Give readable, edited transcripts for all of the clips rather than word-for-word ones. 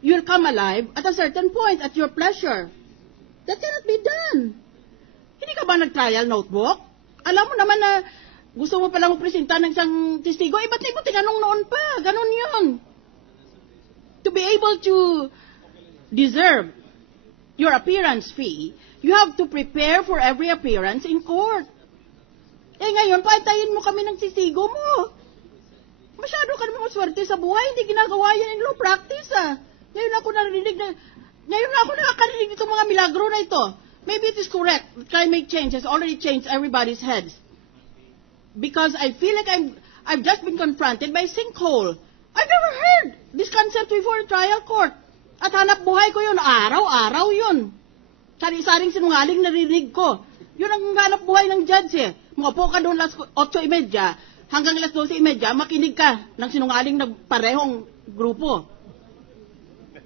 you'll come alive at a certain point, at your pleasure. That cannot be done. Hindi ka ba nag-trial notebook? Alam mo naman na gusto mo palang presenta ng isang testigo, ba't di mo tinanong noon pa? Ganon yun. To be able to deserve your appearance fee, you have to prepare for every appearance in court. Ngayon, paantayin mo kami ng testigo mo. Masyado ka naman maswerte sa buhay, hindi ginagawa yan in law practice, Ngayon ako nakakarinig itong mga milagro na ito. Maybe it is correct. Climate change has already changed everybody's heads. Because I feel like I've just been confronted by sinkhole. I've never heard this concept before in trial court. At hanap buhay ko yun. Araw-araw yun. Sari-saring sinungaling narinig ko. Yun ang hanap buhay ng judge Mukapo ka doon alas 8:30 hanggang alas 12:30, makinig ka ng sinungaling na parehong grupo.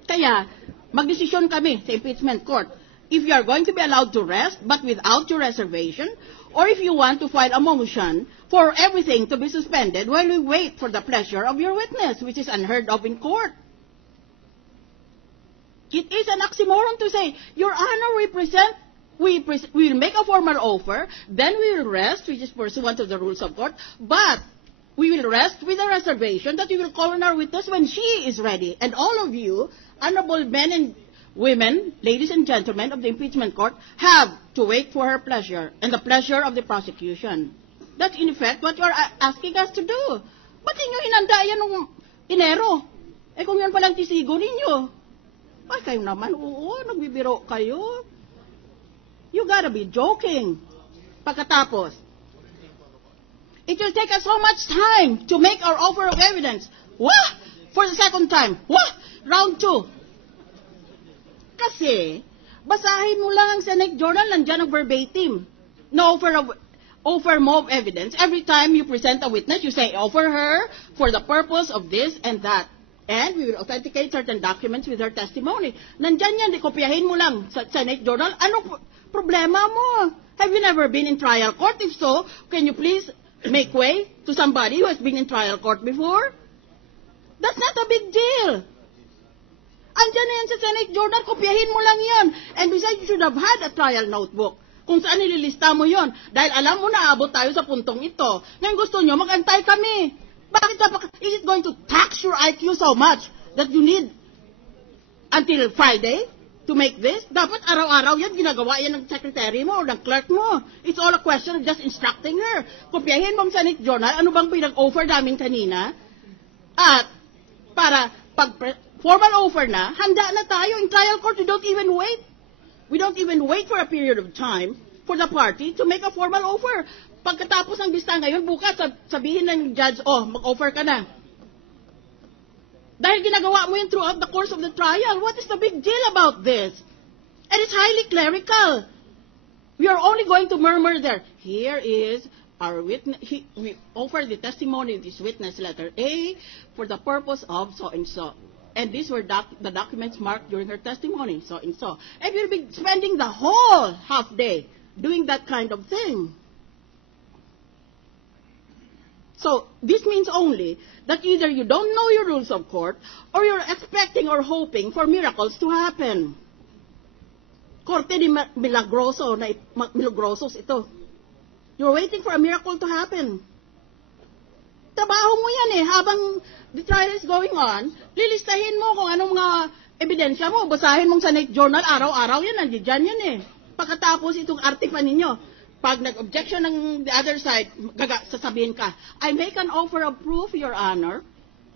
Kaya, magdesisyon kami sa impeachment court. If you are going to be allowed to rest but without your reservation, or if you want to file a motion for everything to be suspended while we wait for the pleasure of your witness, which is unheard of in court. It is an oxymoron to say, Your Honor, we will make a formal offer, then we will rest, which is pursuant to the rules of court, but we will rest with a reservation that we will call on our witness when she is ready. And all of you, honorable men and women, ladies and gentlemen of the impeachment court, have to wait for her pleasure and the pleasure of the prosecution. That's in effect what you are asking us to do. Ba't ninyo hinanda yan nung Enero? Kung yan palang tisigo ninyo. Ay, kayo naman, oo, nagbibiro kayo. You gotta be joking. Pagkatapos, it will take us so much time to make our offer of evidence. Wah! For the second time. Wah! Round 2. Kasi, basahin mo lang ang Senate Journal, nandiyan ang verbatim. No offer mo of evidence. Every time you present a witness, you say, offer her for the purpose of this and that. And we will authenticate certain documents with her testimony. Nandiyan yan, kopyahin mo lang sa Senate Journal. Anong problema mo? Have you never been in trial court? If so, can you please make way to somebody who has been in trial court before? That's not a big deal. Andiyan na yan sa Senate Journal, kopyahin mo lang yon. And besides, you should have had a trial notebook kung saan nililista mo yon. Dahil alam mo na, abot tayo sa puntong ito. Ngayon gusto nyo, mag-antay kami. Bakit is it going to tax your IQ so much that you need until Friday to make this? Dapat araw-araw yan, ginagawa yan ng secretary mo o ng clerk mo. It's all a question of just instructing her. Kopyahin mo ang Senate Journal, ano bang pinag-offer namin kanina? At para pag formal offer na, handa na tayo. In trial court, we don't even wait. We don't even wait for a period of time for the party to make a formal offer. Pagkatapos ng lista ngayon, bukas sabihin ng judge, mag-offer ka na. Dahil ginagawa mo yun throughout the course of the trial, what is the big deal about this? And it's highly clerical. We are only going to murmur there. Here is our witness. We offer the testimony of this witness letter A for the purpose of so and so. And these were the documents marked during her testimony, so and so. And we'll be spending the whole half day doing that kind of thing. So, this means only that either you don't know your rules of court or you're expecting or hoping for miracles to happen. Korte ni Milagrosos ito. You're waiting for a miracle to happen. Trabaho mo yan habang the trial is going on, lilistahin mo kung anong mga ebidensya mo, basahin mong Senate Journal, araw-araw yan, nandiyan yan Pagkatapos itong artifa ninyo, pag nag-objection ng the other side, sasabihin ka, I make an offer of proof, Your Honor,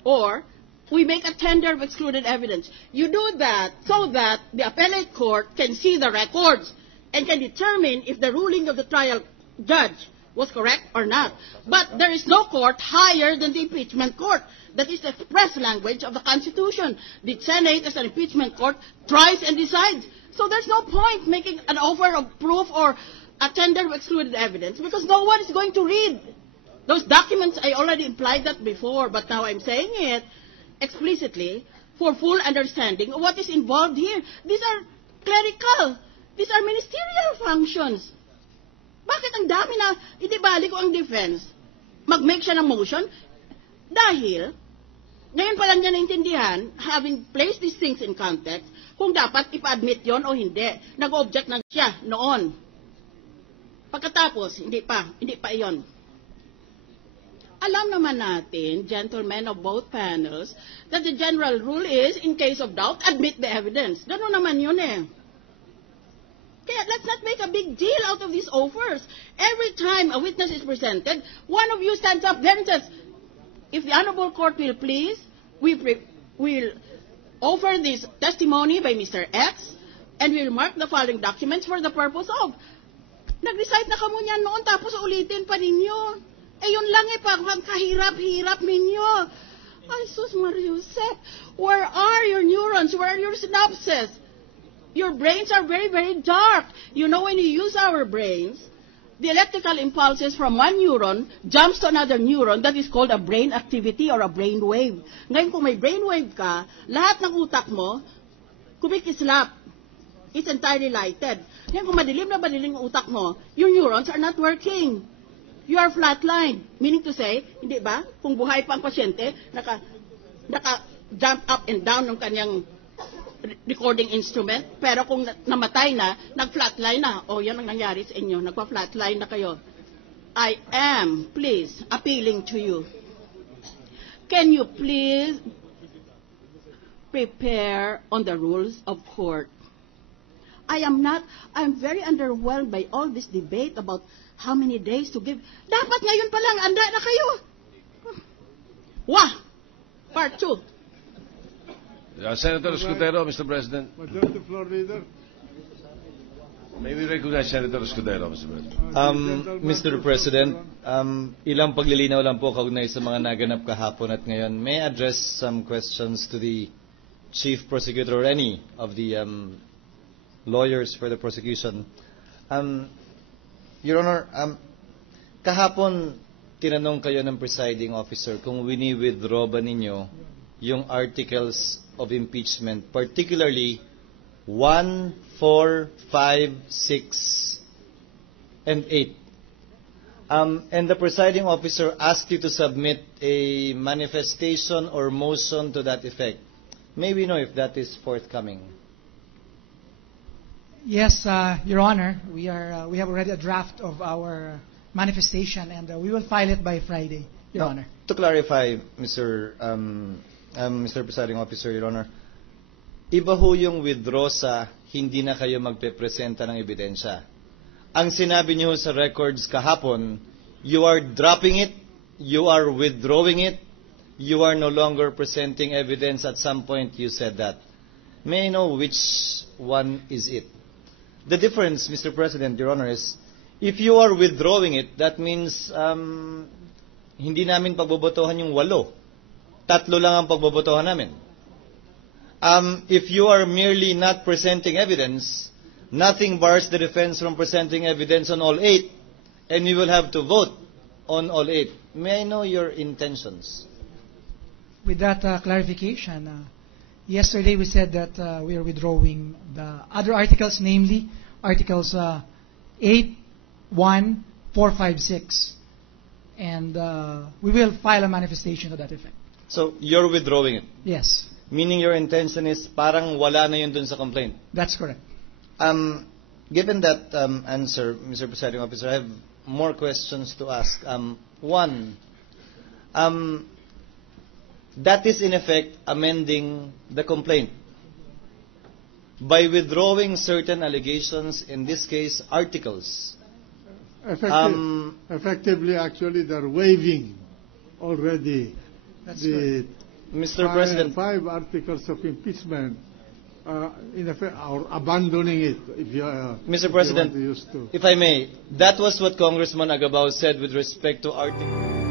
or we make a tender of excluded evidence. You do that so that the appellate court can see the records and can determine if the ruling of the trial judge was correct or not. But there is no court higher than the impeachment court. That is the express language of the Constitution. The Senate, as an impeachment court, tries and decides. So there's no point making an offer of proof or a tender of excluded evidence because no one is going to read those documents. I already implied that before, but now I'm saying it explicitly for full understanding of what is involved here. These are clerical. These are ministerial functions. Bakit ang dami na idibali ko ang defense? Mag-make siya ng motion dahil Ngayon pa lang niya naintindihan, having placed these things in context, kung dapat ipa-admit yon o hindi. Nag-object na siya noon. Pagkatapos, hindi pa iyon. Alam naman natin, gentlemen of both panels, that the general rule is, in case of doubt, admit the evidence. Ganun naman yun eh. Kaya let's not make a big deal out of these offers. Every time a witness is presented, one of you stands up there and says, if the Honorable Court will please, we'll offer this testimony by Mr. X, and we'll mark the following documents for the purpose of. Nag-recite na kamo niyan noon, tapos ulitin pa ninyo. Eh, yun lang eh, kahirap-hirap ninyo. Ay, sus Mariusep, where are your neurons? Where are your synapses? Your brains are very, very dark. You know, when you use our brains, the electrical impulses from one neuron jumps to another neuron that is called a brain activity or a brain wave. Ngayon, kung may brain wave ka, lahat ng utak mo, kumikislap. It's entirely lighted. Ngayon, kung madilim ang utak mo, your neurons are not working. You are flatlined. Meaning to say, hindi ba? Kung buhay pa ang pasyente, naka-jump up and down ng kanyang recording instrument, pero kung namatay na, nag-flatline na. O, yan ang nangyari sa inyo. Nagpa-flatline na kayo. I am, please, appealing to you. Can you please prepare on the rules of court? I'm very underwhelmed by all this debate about how many days to give. Dapat ngayon pa lang, anda na kayo. Wah! Part 2. Senator Escudero, Mr. President. Majority Floor Leader. May we recognize Senator Escudero, Mr. President. Mr. President, ilang paglilinaw lang po kaugnay sa mga naganap kahapon at ngayon. May I address some questions to the Chief Prosecutor or any of the lawyers for the prosecution. Your Honor, kahapon tinanong kayo ng presiding officer kung wini-withdraw ba ninyo yung articles of impeachment, particularly 1, 4, 5, 6, and 8. And the presiding officer asked you to submit a manifestation or motion to that effect. May we know if that is forthcoming? Yes, Your Honor. We have already a draft of our manifestation, and we will file it by Friday, Your Honor. To clarify, Mr. Presiding Officer, Your Honor, iba ho yung withdraw sa hindi na kayo magpe-presenta ng ebidensya. Ang sinabi niyo sa records kahapon, you are dropping it, you are withdrawing it, you are no longer presenting evidence. At some point you said that. May I know which one is it? The difference, Mr. President, Your Honor, is if you are withdrawing it, that means hindi namin pagbobotohan yung 8. 3 lang ang pagbobotohan namin. If you are merely not presenting evidence, nothing bars the defense from presenting evidence on all 8, and we will have to vote on all 8. May I know your intentions? With that clarification, yesterday we said that we are withdrawing the other articles, namely Articles 8, 1, 4, 5, 6. And we will file a manifestation to that effect. So, you're withdrawing it? Yes. Meaning your intention is parang wala na yun dun sa complaint? That's correct. Given that answer, Mr. Presiding Officer, I have more questions to ask. One, that is in effect amending the complaint. By withdrawing certain allegations, in this case, articles. Effectively, actually, they're waiving already the Mr. President, 5 articles of impeachment. In effect, or abandoning it, if you, Mr. President, if you want to use to. if I may, that was what Congressman Agabao said with respect to Article